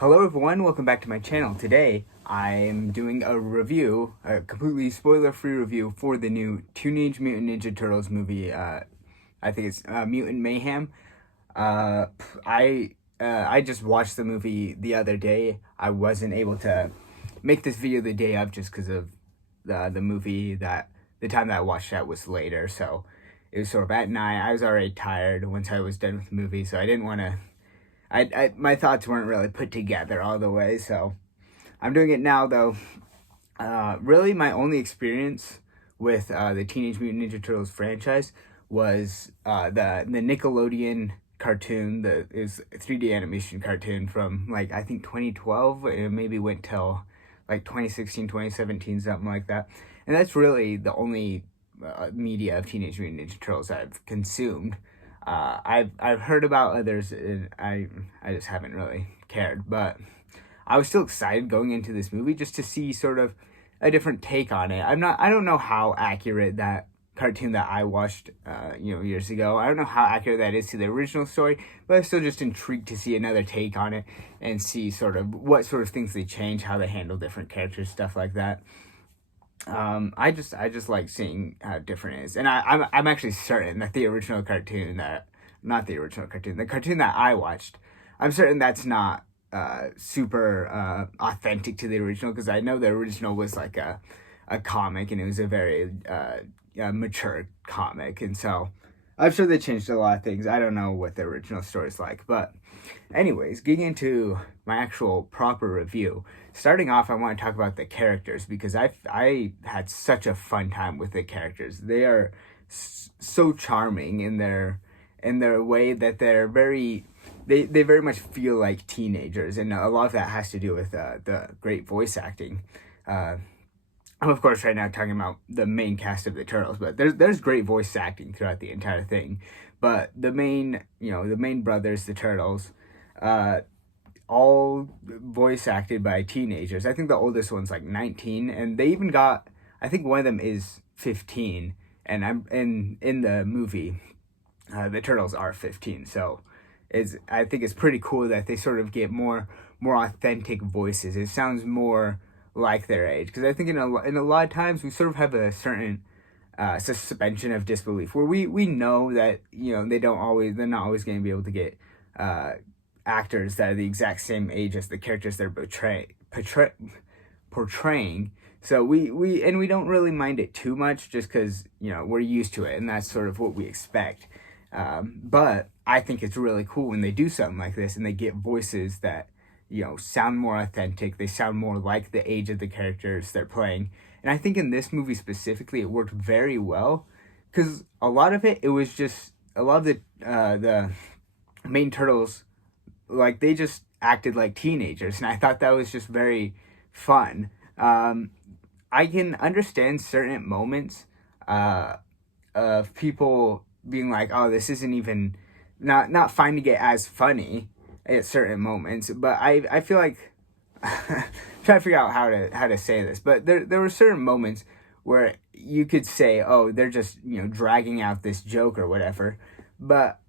Hello everyone, welcome back to my channel. Today I am doing a review, a completely spoiler-free review for the new Teenage Mutant Ninja Turtles movie. I think it's Mutant Mayhem. I just watched the movie the other day. I wasn't able to make this video the day of just because of the movie that the time that I watched that was later. So it was sort of at night. I was already tired once I was done with the movie, so I didn't want to. My thoughts weren't really put together all the way, so I'm doing it now though. Really, my only experience with the Teenage Mutant Ninja Turtles franchise was the Nickelodeon cartoon, the is 3D animation cartoon from like I think 2012. It maybe went till like 2016, 2017, something like that. And that's really the only media of Teenage Mutant Ninja Turtles I've consumed. I've heard about others, and I just haven't really cared. But I was still excited going into this movie just to see sort of a different take on it. I don't know how accurate that cartoon that I watched, years ago. I don't know how accurate that is to the original story, but I'm still just intrigued to see another take on it and see sort of what sort of things they change, how they handle different characters, stuff like that. I just like seeing how different it is, and I'm actually certain that the original cartoon the cartoon that I watched, I'm certain that's not super authentic to the original, because I know the original was like a comic, and it was a very mature comic, and so I'm sure they changed a lot of things. I don't know what the original story is like, but anyways, getting into my actual proper review. Starting off, I want to talk about the characters, because I had such a fun time with the characters. They are so charming in their way that they're they very much feel like teenagers, and a lot of that has to do with the great voice acting. I'm of course right now talking about the main cast of the Turtles, but there's great voice acting throughout the entire thing. But the main brothers, the Turtles, all voice acted by teenagers. I think the oldest one's like 19, and they even got, I think one of them is 15, and in the movie, the Turtles are 15. So I think it's pretty cool that they sort of get more authentic voices. It sounds more like their age, because I think in a lot of times we sort of have a certain suspension of disbelief where we know that they're not always going to be able to get actors that are the exact same age as the characters they're portraying. So we don't really mind it too much, just because we're used to it, and that's sort of what we expect. But I think it's really cool when they do something like this and they get voices that sound more authentic. They sound more like the age of the characters they're playing. And I think in this movie specifically, it worked very well, because a lot of was just a lot of the main Turtles, like, they just acted like teenagers, and I thought that was just very fun. I can understand certain moments of people being like, "Oh, this isn't even not finding it as funny at certain moments," but I feel like trying to figure out how to say this, but there were certain moments where you could say, "Oh, they're just dragging out this joke or whatever," but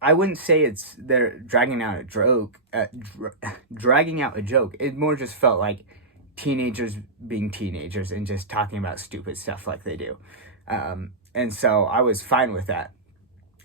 I wouldn't say they're dragging out a joke. Dragging out a joke. It more just felt like teenagers being teenagers and just talking about stupid stuff like they do, and so I was fine with that.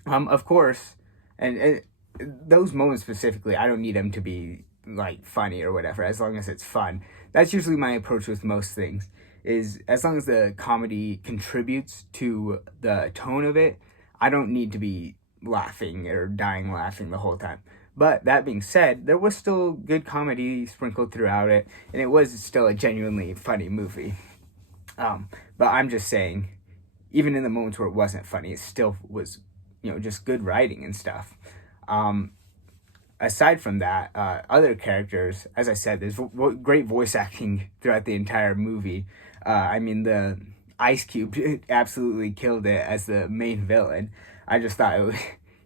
Of course, and those moments specifically, I don't need them to be like funny or whatever, as long as it's fun. That's usually my approach with most things, is as long as the comedy contributes to the tone of it, I don't need to be laughing or dying laughing the whole time. But that being said, there was still good comedy sprinkled throughout it, and it was still a genuinely funny movie. But I'm just saying, even in the moments where it wasn't funny, it still was just good writing and stuff. Aside from that, other characters, as I said, there's great voice acting throughout the entire movie. I mean, the Ice Cube absolutely killed it as the main villain. I just thought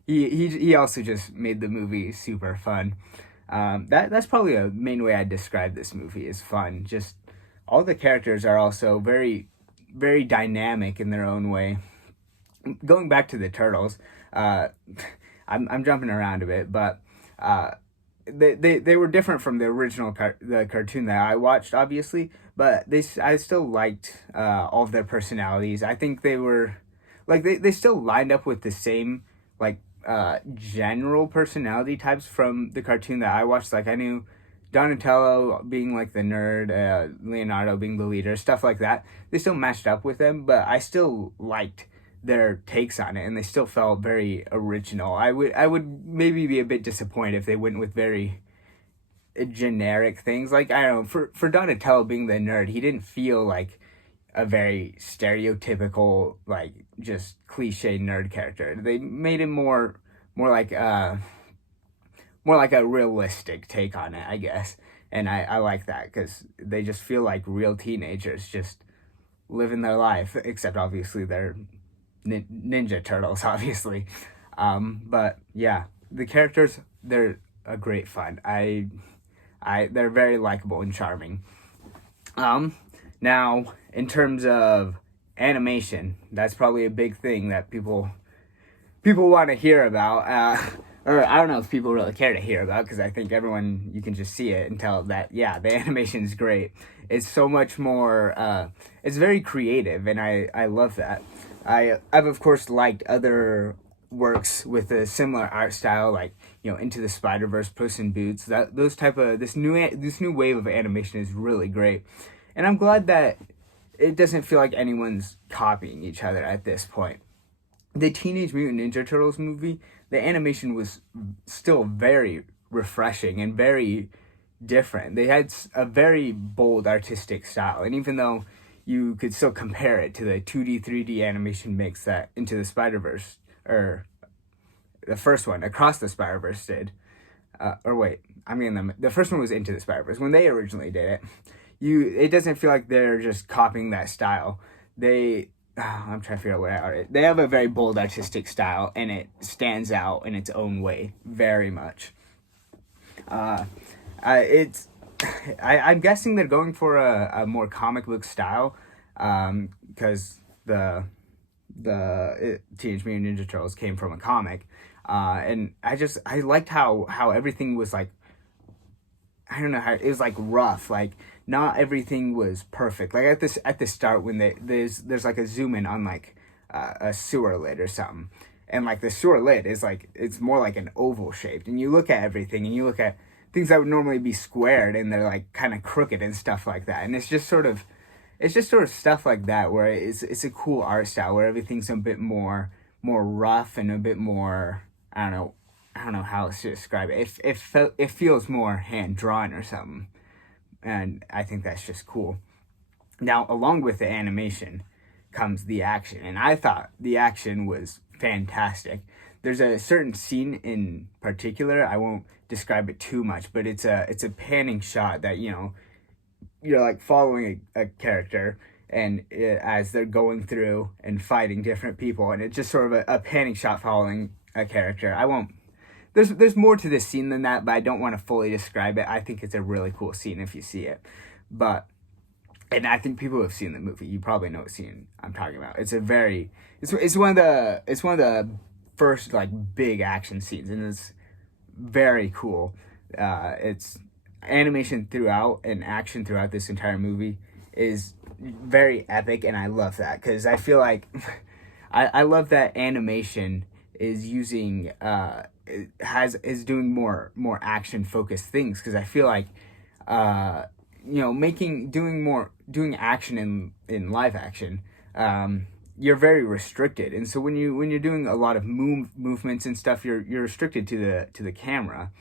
he also just made the movie super fun. That's probably a main way I describe this movie, is fun. Just all the characters are also very, very dynamic in their own way. Going back to the Turtles, I'm jumping around a bit, but they were different from the original the cartoon that I watched, obviously, but I still liked all of their personalities. I think they were like they still lined up with the same like general personality types from the cartoon that I watched. Like I knew Donatello being like the nerd, Leonardo being the leader, stuff like that. They still matched up with them, but I still liked their takes on it, and they still felt very original. I would maybe be a bit disappointed if they went with very generic things. Like I don't know, for Donatello being the nerd, he didn't feel like a very stereotypical like just cliche nerd character. They made him more like more like a realistic take on it, I guess. And I like that because they just feel like real teenagers just living their life, except obviously they're Ninja Turtles, obviously. But yeah, the characters, they're a great fun. They're very likable and charming. Now, in terms of animation, that's probably a big thing that people want to hear about. Or I don't know if people really care to hear about, because I think everyone, you can just see it and tell that, yeah, the animation is great. It's so much more, it's very creative, and I love that. I've of course liked other works with a similar art style, like, you know, Into the Spider-Verse, Puss in Boots. This new wave of animation is really great. And I'm glad that it doesn't feel like anyone's copying each other at this point. The Teenage Mutant Ninja Turtles movie, the animation was still very refreshing and very different. They had a very bold artistic style, and even though you could still compare it to the 2D, 3D animation mix that Into the Spider-Verse, or the first one, Across the Spider-Verse did, the first one was Into the Spider-Verse. When they originally did it, it doesn't feel like they're just copying that style. I'm trying to figure out what I They have a very bold artistic style, and it stands out in its own way very much. I'm guessing they're going for a more comic book style, because the Teenage Mutant Ninja Turtles came from a comic, and I liked how everything was like, I don't know how it was like rough, like not everything was perfect. Like at the start when there's like a zoom in on like a sewer lid or something, and like the sewer lid is like, it's more like an oval shaped, and you look at everything and you look at things that would normally be squared and they're like kind of crooked and stuff like that, and it's just sort of stuff like that where it's a cool art style where everything's a bit more rough and a bit more, I don't know how else to describe it. It feels more hand drawn or something, and I think that's just cool. Now, along with the animation comes the action, and I thought the action was fantastic. There's a certain scene in particular, I won't describe it too much, but it's a panning shot that, you know, you're like following a character, and as they're going through and fighting different people, and it's just sort of a panning shot following a character. I won't. There's more to this scene than that, but I don't want to fully describe it. I think it's a really cool scene if you see it, and I think people who have seen the movie, you probably know what scene I'm talking about. It's one of the first like big action scenes, and it's very cool. It's animation throughout and action throughout this entire movie is very epic, and I love that because I feel like I love that animation is using is doing more action focused things, because I feel like you know, doing action in live action, you're very restricted, and so when you're doing a lot of movements and stuff, you're restricted to the camera,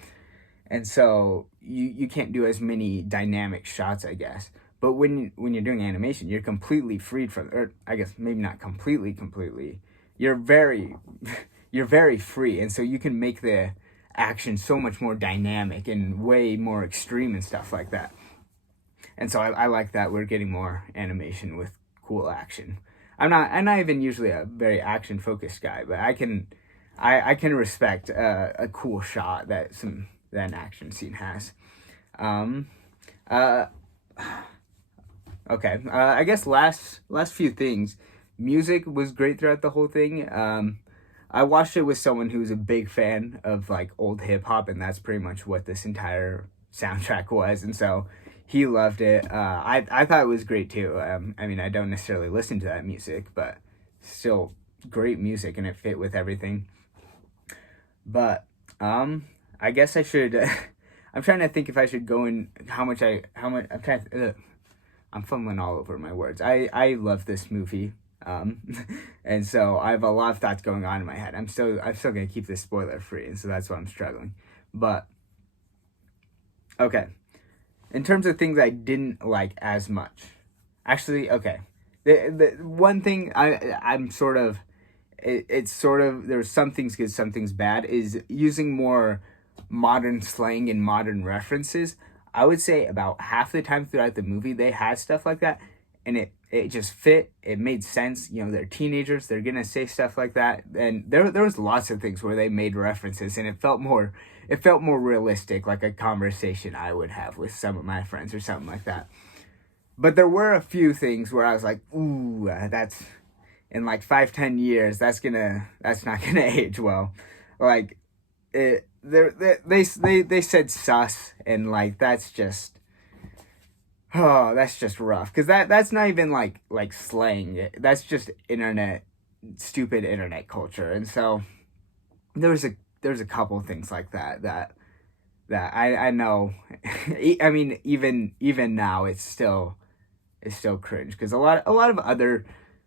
and so you can't do as many dynamic shots, I guess. But when you're doing animation, you're completely freed from, or I guess maybe not completely. You're very free, and so you can make the action so much more dynamic and way more extreme and stuff like that. And so I like that we're getting more animation with cool action. I'm not even usually a very action focused guy, but I can respect a cool shot that an action scene has. Okay. I guess last few things. Music was great throughout the whole thing. I watched it with someone who's a big fan of like old hip hop, and that's pretty much what this entire soundtrack was. And so he loved it. I thought it was great too. I mean, I don't necessarily listen to that music, but still great music, and it fit with everything. But I guess I should. I'm trying to think if I should go in how much. I'm trying to. I'm fumbling all over my words. I love this movie. And so I have a lot of thoughts going on in my head. I'm still gonna keep this spoiler free, and so that's why I'm struggling. But okay, in terms of things I didn't like as much, actually, okay, the one thing I'm sort of, it's sort of, there's some things good, some things bad, is using more modern slang and modern references. I would say about half the time throughout the movie they had stuff like that, and it just fit. It made sense. You know, they're teenagers. They're gonna say stuff like that, and there was lots of things where they made references, and it felt more realistic, like a conversation I would have with some of my friends or something like that. But there were a few things where I was like, ooh, that's in like 5-10 years. That's not gonna age well. Like it. They said sus, and like that's just rough, because that's not even like slang. That's just stupid internet culture. And so there's a couple things like that I know. I mean, even now it's still cringe, because a lot of other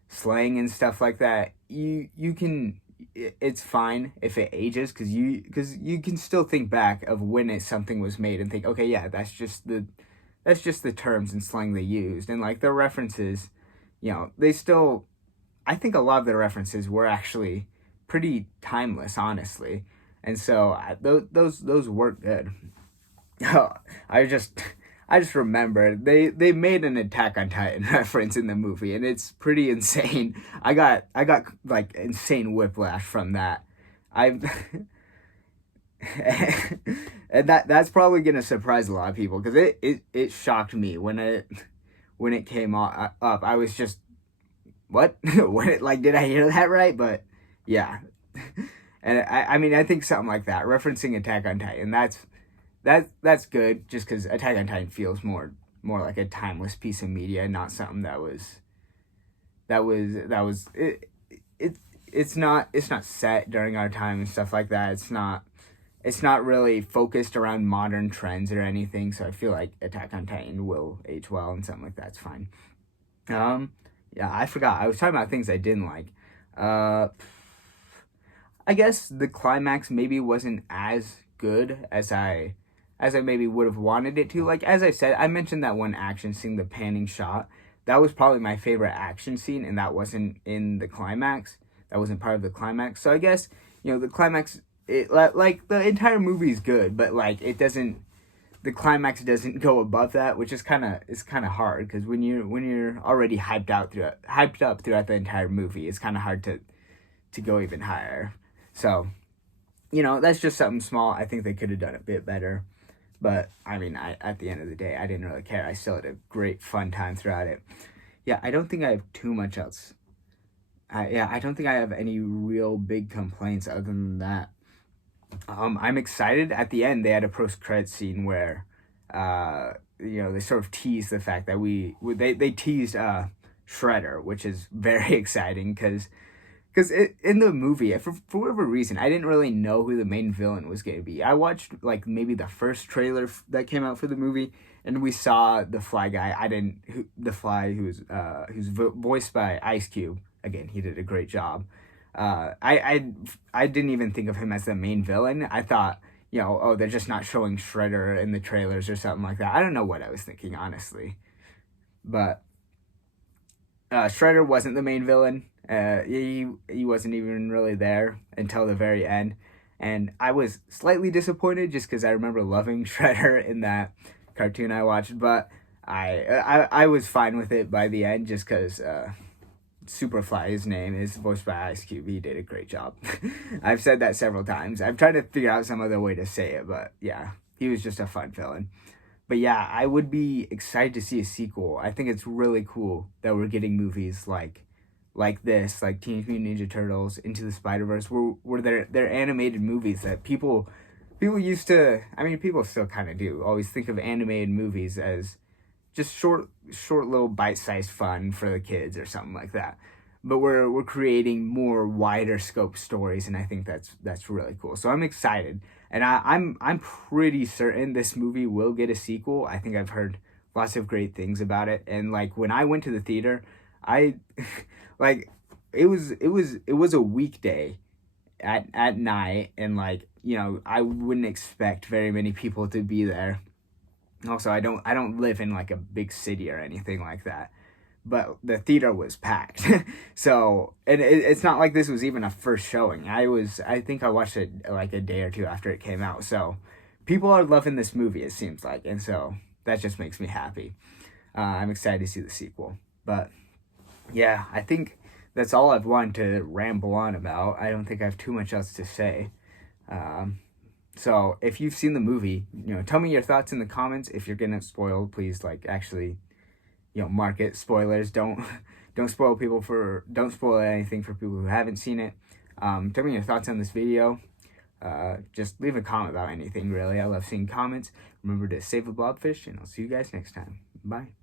slang and stuff like that, you can, it's fine if it ages, because you can still think back of when something was made and think, okay, yeah, that's just the terms and slang they used, and like their references, you know, they still, I think a lot of their references were actually pretty timeless, honestly. And so those work good. I just remember they made an Attack on Titan reference in the movie, and it's pretty insane. I got like insane whiplash from that. I and that's probably gonna surprise a lot of people, because it shocked me when it came up. I was just, what? Did I hear that right? But yeah. And I mean, I think something like that, referencing Attack on Titan, that's good, just because Attack on Titan feels more like a timeless piece of media, not something that was it's not set during our time and stuff like that. It's not really focused around modern trends or anything, so I feel like Attack on Titan will age well, and something like that's fine. Yeah, I forgot. I was talking about things I didn't like. I guess the climax maybe wasn't as good as I maybe would have wanted it to. Like, as I said, I mentioned that one action scene, the panning shot. That was probably my favorite action scene, and that wasn't in the climax. That wasn't part of the climax. So I guess, you know, the climax, like the entire movie is good, but like the climax doesn't go above that, which is kind of hard, because when you're already hyped up throughout the entire movie, it's kind of hard to go even higher. So, you know, that's just something small. I think they could have done a bit better. But, I mean, at the end of the day, I didn't really care. I still had a great fun time throughout it. Yeah, I don't think I have too much else. I don't think I have any real big complaints other than that. I'm excited. At the end, they had a post-credit scene where, you know, they sort of teased the fact that they teased Shredder, which is very exciting, because in the movie, for whatever reason, I didn't really know who the main villain was going to be. I watched like maybe the first trailer that came out for the movie, and we saw the Fly guy. Who's voiced by Ice Cube. Again, he did a great job. I didn't even think of him as the main villain. I thought, you know, oh, they're just not showing Shredder in the trailers or something like that. I don't know what I was thinking, honestly. But Shredder wasn't the main villain. He wasn't even really there until the very end, and I was slightly disappointed, just because I remember loving Shredder in that cartoon I watched. But I was fine with it by the end, just because Superfly, his name, is voiced by Ice Cube. He did a great job. I've said that several times. I've tried to figure out some other way to say it, but yeah, he was just a fun villain. But yeah, I would be excited to see a sequel. I think it's really cool that we're getting movies like like this, like Teenage Mutant Ninja Turtles, Into the Spider-Verse, were they're animated movies that people used to, I mean, people still kind of do, always think of animated movies as just short little bite-sized fun for the kids or something like that. But we're creating more wider scope stories, and I think that's really cool. So I'm excited, and I'm pretty certain this movie will get a sequel. I think I've heard lots of great things about it, and like when I went to the theater, I like it was a weekday at night, and like, you know, I wouldn't expect very many people to be there. Also, I don't live in like a big city or anything like that, but the theater was packed. So, and it's not like this was even a first showing. I think I watched it like a day or two after it came out. So people are loving this movie, it seems like, and so that just makes me happy. I'm excited to see the sequel. But yeah, I think that's all I've wanted to ramble on about. I don't think I have too much else to say. So if you've seen the movie, you know, tell me your thoughts in the comments. If you're gonna spoil, please, like, actually, you know, mark it spoilers. Don't spoil anything for people who haven't seen it. Tell me your thoughts on this video. Just leave a comment about anything, really. I love seeing comments. Remember to save the blobfish, and I'll see you guys next time. Bye.